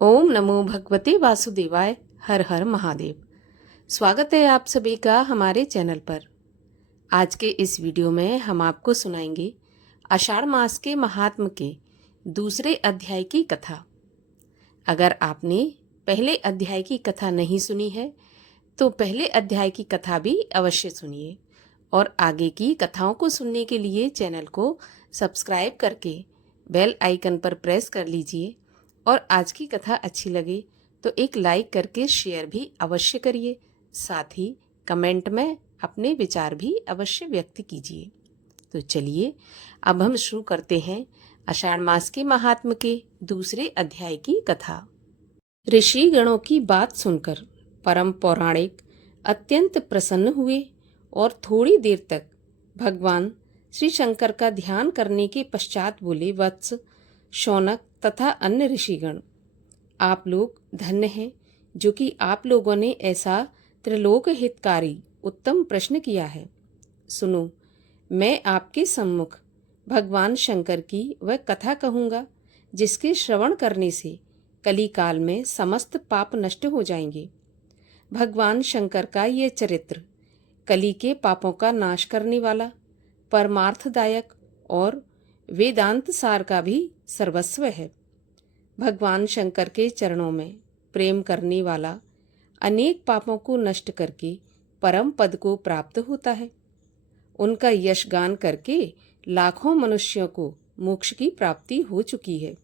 ओम नमो भगवते वासुदेवाय। हर हर महादेव। स्वागत है आप सभी का हमारे चैनल पर। आज के इस वीडियो में हम आपको सुनाएंगे आषाढ़ मास के महात्म के दूसरे अध्याय की कथा। अगर आपने पहले अध्याय की कथा नहीं सुनी है तो पहले अध्याय की कथा भी अवश्य सुनिए और आगे की कथाओं को सुनने के लिए चैनल को सब्सक्राइब करके बेल आइकन पर प्रेस कर लीजिए और आज की कथा अच्छी लगे तो एक लाइक करके शेयर भी अवश्य करिए। साथ ही कमेंट में अपने विचार भी अवश्य व्यक्त कीजिए। तो चलिए अब हम शुरू करते हैं आषाढ़ मास के महात्म के दूसरे अध्याय की कथा। ऋषि गणों की बात सुनकर परम पौराणिक अत्यंत प्रसन्न हुए और थोड़ी देर तक भगवान श्री शंकर का ध्यान करने के पश्चात बोले, वत्स, शौनक तथा अन्य ऋषिगण, आप लोग धन्य हैं जो कि आप लोगों ने ऐसा त्रिलोक हितकारी उत्तम प्रश्न किया है। सुनो, मैं आपके सम्मुख भगवान शंकर की वह कथा कहूँगा जिसके श्रवण करने से कली काल में समस्त पाप नष्ट हो जाएंगे। भगवान शंकर का ये चरित्र कली के पापों का नाश करने वाला, परमार्थदायक और वेदांत सार का भी सर्वस्व है। भगवान शंकर के चरणों में प्रेम करने वाला अनेक पापों को नष्ट करके परम पद को प्राप्त होता है। उनका यशगान करके लाखों मनुष्यों को मोक्ष की प्राप्ति हो चुकी है।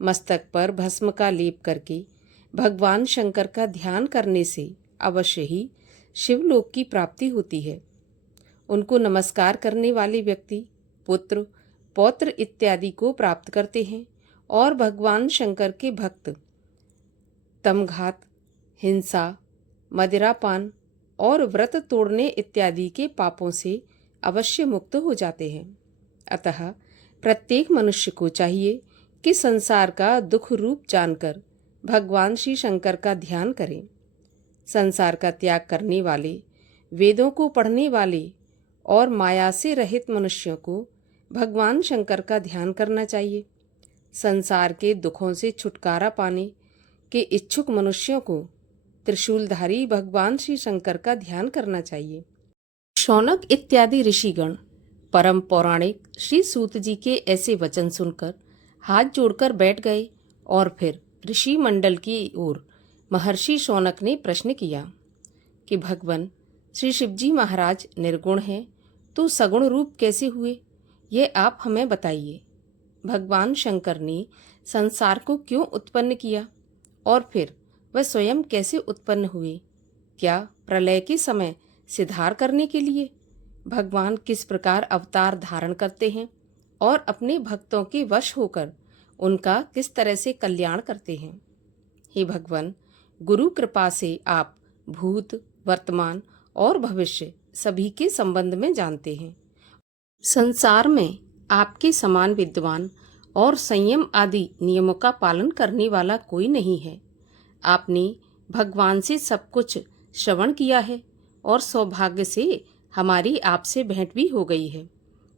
मस्तक पर भस्म का लेप करके भगवान शंकर का ध्यान करने से अवश्य ही शिवलोक की प्राप्ति होती है। उनको नमस्कार करने वाले व्यक्ति पुत्र, पौत्र इत्यादि को प्राप्त करते हैं और भगवान शंकर के भक्त तमघात, हिंसा, मदिरापान और व्रत तोड़ने इत्यादि के पापों से अवश्य मुक्त हो जाते हैं। अतः प्रत्येक मनुष्य को चाहिए कि संसार का दुख रूप जानकर भगवान श्री शंकर का ध्यान करें। संसार का त्याग करने वाले, वेदों को पढ़ने वाले और माया से रहित मनुष्यों को भगवान शंकर का ध्यान करना चाहिए। संसार के दुखों से छुटकारा पाने के इच्छुक मनुष्यों को त्रिशूलधारी भगवान श्री शंकर का ध्यान करना चाहिए। शौनक इत्यादि ऋषिगण परम पौराणिक श्री सूत जी के ऐसे वचन सुनकर हाथ जोड़कर बैठ गए और फिर ऋषि मंडल की ओर महर्षि शौनक ने प्रश्न किया कि भगवान श्री शिवजी महाराज निर्गुण हैं तो सगुण रूप कैसे हुए, ये आप हमें बताइए। भगवान शंकर ने संसार को क्यों उत्पन्न किया और फिर वह स्वयं कैसे उत्पन्न हुए? क्या प्रलय के समय सिधार करने के लिए? भगवान किस प्रकार अवतार धारण करते हैं और अपने भक्तों के वश होकर उनका किस तरह से कल्याण करते हैं? हे भगवान, गुरु कृपा से आप भूत, वर्तमान और भविष्य सभी के संबंध में जानते हैं। संसार में आपके समान विद्वान और संयम आदि नियमों का पालन करने वाला कोई नहीं है। आपने भगवान से सब कुछ श्रवण किया है और सौभाग्य से हमारी आपसे भेंट भी हो गई है।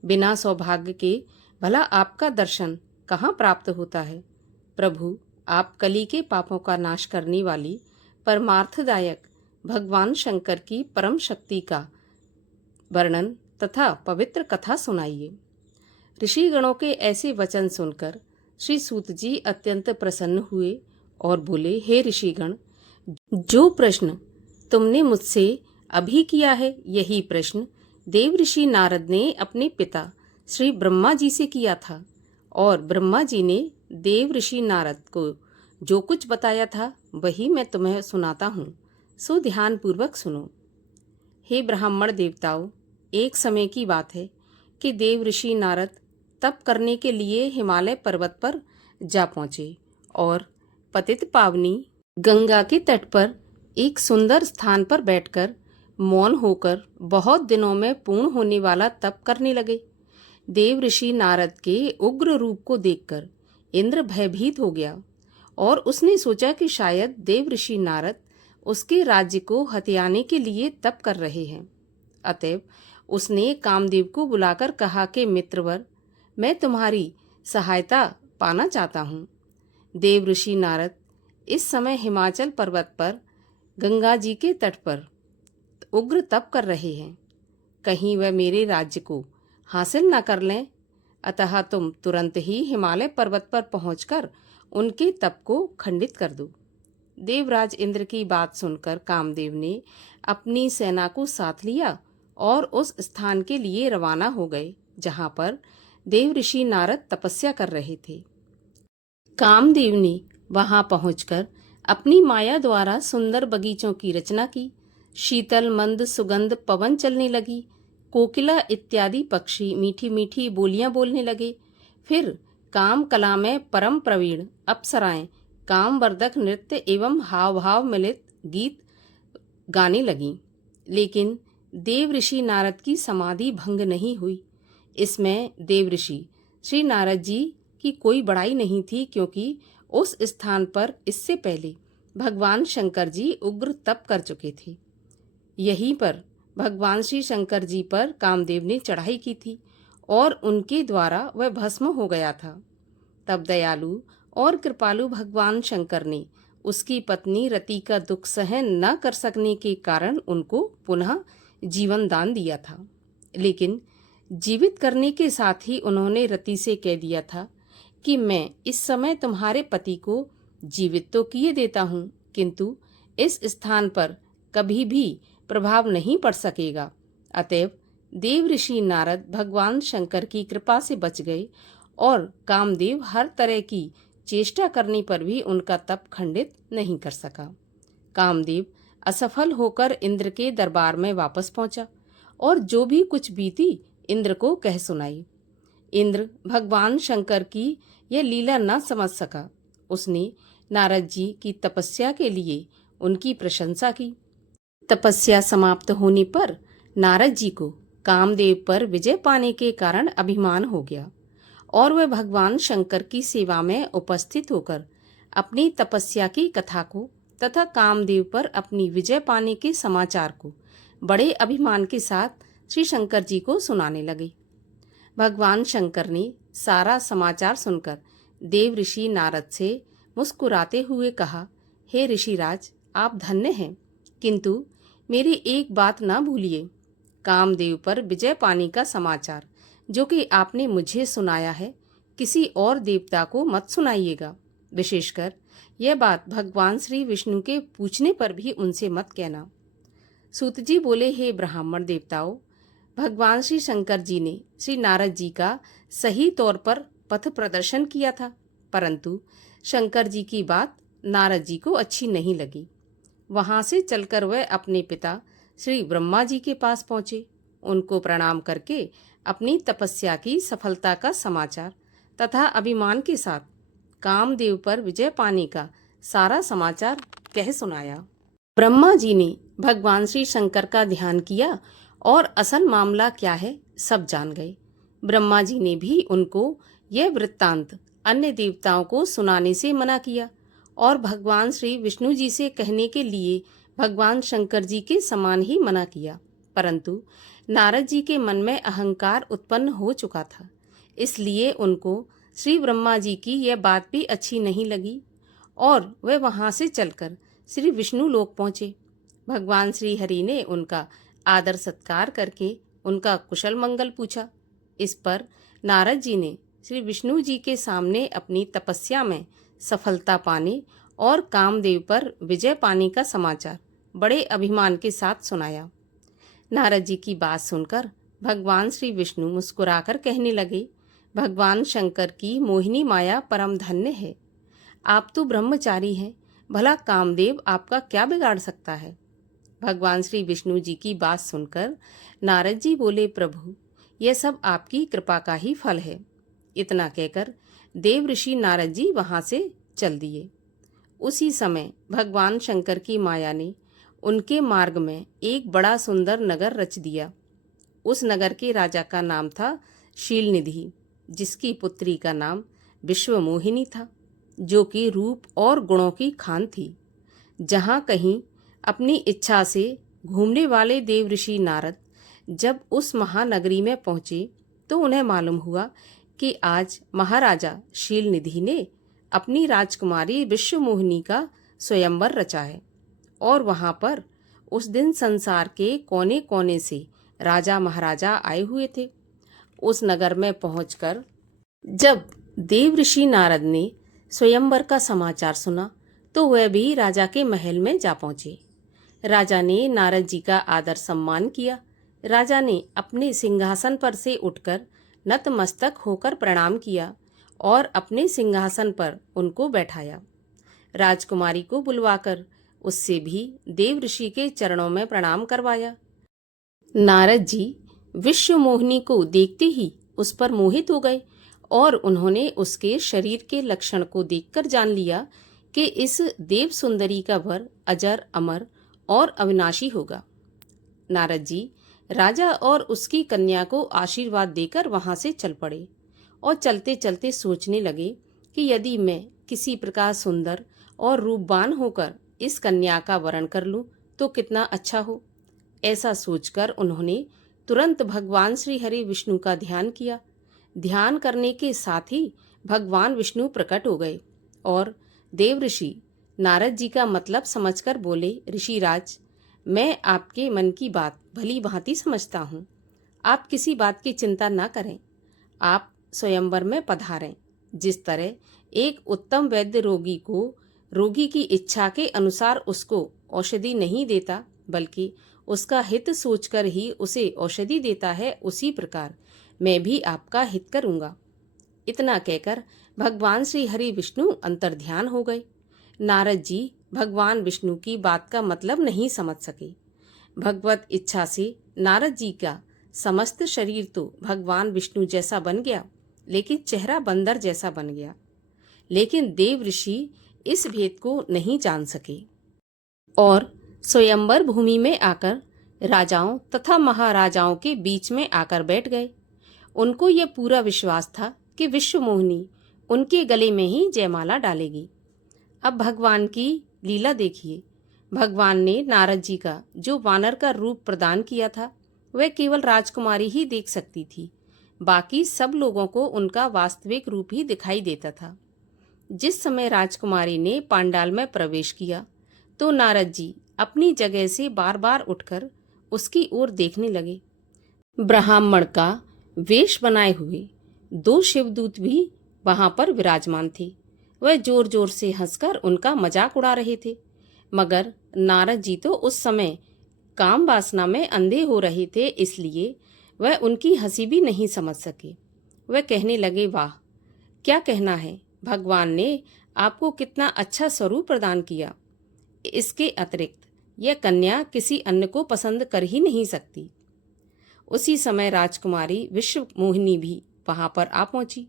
बिना सौभाग्य के भला आपका दर्शन कहाँ प्राप्त होता है? प्रभु, आप कली के पापों का नाश करने वाली परमार्थदायक भगवान शंकर की परम शक्ति का वर्णन तथा पवित्र कथा सुनाइए। ऋषिगणों के ऐसे वचन सुनकर श्री सूत जी अत्यंत प्रसन्न हुए और बोले, हे ऋषिगण, जो प्रश्न तुमने मुझसे अभी किया है यही प्रश्न देव ऋषि नारद ने अपने पिता श्री ब्रह्मा जी से किया था और ब्रह्मा जी ने देव ऋषि नारद को जो कुछ बताया था वही मैं तुम्हें सुनाता हूँ, सो ध्यान पूर्वक सुनो। हे ब्राह्मण देवताओं, एक समय की बात है कि देव ऋषि नारद तप करने के लिए हिमालय पर्वत पर जा पहुँचे और पतित पावनी गंगा के तट पर एक सुंदर स्थान पर बैठकर मौन होकर बहुत दिनों में पूर्ण होने वाला तप करने लगे। देव ऋषि नारद के उग्र रूप को देखकर इंद्र भयभीत हो गया और उसने सोचा कि शायद देव ऋषि नारद उसके राज्य को हथियाने के लिए तप कर रहे हैं। अतएव उसने कामदेव को बुलाकर कहा कि मित्रवर, मैं तुम्हारी सहायता पाना चाहता हूँ। देव ऋषि नारद इस समय हिमाचल पर्वत पर गंगा जी के तट पर उग्र तप कर रहे हैं। कहीं वह मेरे राज्य को हासिल न कर लें, अतः तुम तुरंत ही हिमालय पर्वत पर पहुंचकर उनके तप को खंडित कर दो। देवराज इंद्र की बात सुनकर कामदेव ने अपनी सेना को साथ लिया और उस स्थान के लिए रवाना हो गए जहां पर देव ऋषि नारद तपस्या कर रहे थे। कामदेव ने वहां पहुंचकर अपनी माया द्वारा सुंदर बगीचों की रचना की। शीतल मंद सुगंध पवन चलने लगी। कोकिला इत्यादि पक्षी मीठी मीठी बोलियां बोलने लगे। फिर काम कला में परम प्रवीण अप्सराएं कामवर्धक नृत्य एवं हाव भाव मिलित गीत गाने लगीं। लेकिन देव ऋषि नारद की समाधि भंग नहीं हुई। इसमें देव ऋषि श्री नारद जी की कोई बड़ाई नहीं थी, क्योंकि उस स्थान पर इससे पहले भगवान शंकर जी उग्र तप कर चुके थे। यहीं पर भगवान श्री शंकर जी पर कामदेव ने चढ़ाई की थी और उनके द्वारा वह भस्म हो गया था। तब दयालु और कृपालु भगवान शंकर ने उसकी पत्नी रति का दुख सहन न कर सकने के कारण उनको पुनः जीवन दान दिया था। लेकिन जीवित करने के साथ ही उन्होंने रति से कह दिया था कि मैं इस समय तुम्हारे पति को जीवित तो किए देता हूँ, किंतु इस स्थान पर कभी भी प्रभाव नहीं पड़ सकेगा। अतएव देव ऋषि नारद भगवान शंकर की कृपा से बच गए और कामदेव हर तरह की चेष्टा करने पर भी उनका तप खंडित नहीं कर सका। कामदेव असफल होकर इंद्र के दरबार में वापस पहुंचा और जो भी कुछ बीती इंद्र को कह सुनाई। इंद्र भगवान शंकर की यह लीला न समझ सका। उसने नारद जी की तपस्या के लिए उनकी प्रशंसा की। तपस्या समाप्त होने पर नारद जी को कामदेव पर विजय पाने के कारण अभिमान हो गया और वह भगवान शंकर की सेवा में उपस्थित होकर अपनी तपस्या की कथा को तथा कामदेव पर अपनी विजय पाने के समाचार को बड़े अभिमान के साथ श्री शंकर जी को सुनाने लगे। भगवान शंकर ने सारा समाचार सुनकर देव ऋषि नारद से मुस्कुराते हुए कहा, हे ऋषिराज, आप धन्य हैं, किंतु मेरी एक बात ना भूलिए। कामदेव पर विजय पाने का समाचार जो कि आपने मुझे सुनाया है, किसी और देवता को मत सुनाइएगा। विशेषकर यह बात भगवान श्री विष्णु के पूछने पर भी उनसे मत कहना। सूत जी बोले, हे ब्राह्मण देवताओं, भगवान श्री शंकर जी ने श्री नारद जी का सही तौर पर पथ प्रदर्शन किया था, परंतु शंकर जी की बात नारद जी को अच्छी नहीं लगी। वहां से चलकर वह अपने पिता श्री ब्रह्मा जी के पास पहुंचे। उनको प्रणाम करके अपनी तपस्या की सफलता का समाचार तथा अभिमान के साथ कामदेव पर विजय पाने का सारा समाचार कह सुनाया। ब्रह्मा जी ने भगवान श्री शंकर का ध्यान किया और असल मामला क्या है सब जान गए। ब्रह्मा जी ने भी उनको यह वृत्तांत अन्य देवताओं को सुनाने से मना किया और भगवान श्री विष्णु जी से कहने के लिए भगवान शंकर जी के समान ही मना किया, परंतु नारद जी के मन में अहंकार उत्पन्न हो चुका था, इसलिए उनको श्री ब्रह्मा जी की यह बात भी अच्छी नहीं लगी और वे वहां से चलकर श्री विष्णु लोक पहुंचे। भगवान श्री हरि ने उनका आदर सत्कार करके उनका कुशल मंगल पूछा। इस पर नारद जी ने श्री विष्णु जी के सामने अपनी तपस्या में सफलता पाने और कामदेव पर विजय पाने का समाचार बड़े अभिमान के साथ सुनाया। नारद जी की बात सुनकर भगवान श्री विष्णु मुस्कुराकर कहने लगे, भगवान शंकर की मोहिनी माया परम धन्य है। आप तो ब्रह्मचारी हैं, भला कामदेव आपका क्या बिगाड़ सकता है। भगवान श्री विष्णु जी की बात सुनकर नारद जी बोले, प्रभु, यह सब आपकी कृपा का ही फल है। इतना कहकर देव ऋषि नारद जी वहां से चल दिए। उसी समय भगवान शंकर की माया ने उनके मार्ग में एक बड़ा सुंदर नगर रच दिया। उस नगर के राजा का नाम था शीलनिधि, जिसकी पुत्री का नाम विश्वमोहिनी था, जो कि रूप और गुणों की खान थी। जहाँ कहीं अपनी इच्छा से घूमने वाले देव ऋषि नारद जब उस महानगरी में पहुंचे तो उन्हें मालूम हुआ कि आज महाराजा शीलनिधि ने अपनी राजकुमारी विश्वमोहिनी का स्वयंवर रचा है और वहां पर उस दिन संसार के कोने कोने से राजा महाराजा आए हुए थे। उस नगर में पहुंचकर जब देव ऋषि नारद ने स्वयंवर का समाचार सुना तो वह भी राजा के महल में जा पहुंचे। राजा ने नारद जी का आदर सम्मान किया। राजा ने अपने सिंहासन पर से उठकर नतमस्तक होकर प्रणाम किया और अपने सिंहासन पर उनको बैठाया। राजकुमारी को बुलवाकर उससे भी देव ऋषि के चरणों में प्रणाम करवाया। नारद जी विश्वमोहिनी को देखते ही उस पर मोहित हो गए और उन्होंने उसके शरीर के लक्षण को देखकर जान लिया कि इस देव सुंदरी का वर अजर अमर और अविनाशी होगा। नारद जी राजा और उसकी कन्या को आशीर्वाद देकर वहां से चल पड़े और चलते चलते सोचने लगे कि यदि मैं किसी प्रकार सुंदर और रूपवान होकर इस कन्या का वरण कर लूं तो कितना अच्छा हो। ऐसा सोचकर उन्होंने तुरंत भगवान श्री हरि विष्णु का ध्यान किया। ध्यान करने के साथ ही भगवान विष्णु प्रकट हो गए और देव ऋषि नारद जी का मतलब समझकर बोले, ऋषिराज, मैं आपके मन की बात भली भांति समझता हूँ। आप किसी बात की चिंता न करें। आप स्वयंवर में पधारें। जिस तरह एक उत्तम वैद्य रोगी को रोगी की इच्छा के अनुसार उसको औषधि नहीं देता बल्कि उसका हित सोचकर ही उसे औषधि देता है, उसी प्रकार मैं भी आपका हित करूंगा। इतना कहकर भगवान श्री हरि विष्णु अंतर्ध्यान हो गए। नारद जी भगवान विष्णु की बात का मतलब नहीं समझ सके। भगवत इच्छा से नारद जी का समस्त शरीर तो भगवान विष्णु जैसा बन गया, लेकिन चेहरा बंदर जैसा बन गया। लेकिन देव ऋषि इस भेद को नहीं जान सके और स्वयंवर भूमि में आकर राजाओं तथा महाराजाओं के बीच में आकर बैठ गए। उनको यह पूरा विश्वास था कि विश्वमोहिनी उनके गले में ही जयमाला डालेगी। अब भगवान की लीला देखिए। भगवान ने नारद जी का जो वानर का रूप प्रदान किया था वह केवल राजकुमारी ही देख सकती थी। बाकी सब लोगों को उनका वास्तविक रूप ही दिखाई देता था। जिस समय राजकुमारी ने पांडाल में प्रवेश किया तो नारद जी अपनी जगह से बार बार उठकर उसकी ओर देखने लगे। ब्राह्मण का वेश बनाए हुए 2 शिवदूत भी वहां पर विराजमान थे। वह जोर जोर से हंसकर उनका मजाक उड़ा रहे थे, मगर नारद जी तो उस समय काम वासना में अंधे हो रहे थे, इसलिए वह उनकी हंसी भी नहीं समझ सके। वह कहने लगे, वाह, क्या कहना है, भगवान ने आपको कितना अच्छा स्वरूप प्रदान किया। इसके अतिरिक्त यह कन्या किसी अन्य को पसंद कर ही नहीं सकती। उसी समय राजकुमारी विश्वमोहिनी भी वहां पर आ पहुंची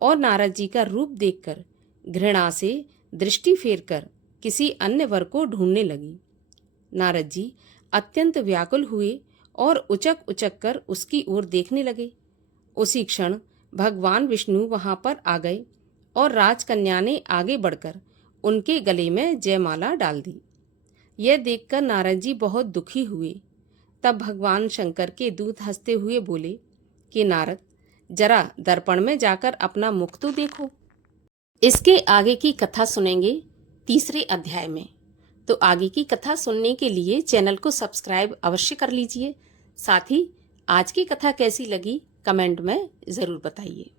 और नारद जी का रूप देखकर घृणा से दृष्टि फेरकर किसी अन्य वर को ढूंढने लगी। नारद जी अत्यंत व्याकुल हुए और उचक उचक कर उसकी ओर देखने लगे। उसी क्षण भगवान विष्णु वहां पर आ गए और राजकन्या ने आगे बढ़कर उनके गले में जयमाला डाल दी। यह देखकर नारद जी बहुत दुखी हुए। तब भगवान शंकर के दूत हंसते हुए बोले कि नारद, जरा दर्पण में जाकर अपना मुख तो देखो। इसके आगे की कथा सुनेंगे 3 अध्याय में। तो आगे की कथा सुनने के लिए चैनल को सब्सक्राइब अवश्य कर लीजिए। साथ ही आज की कथा कैसी लगी कमेंट में ज़रूर बताइए।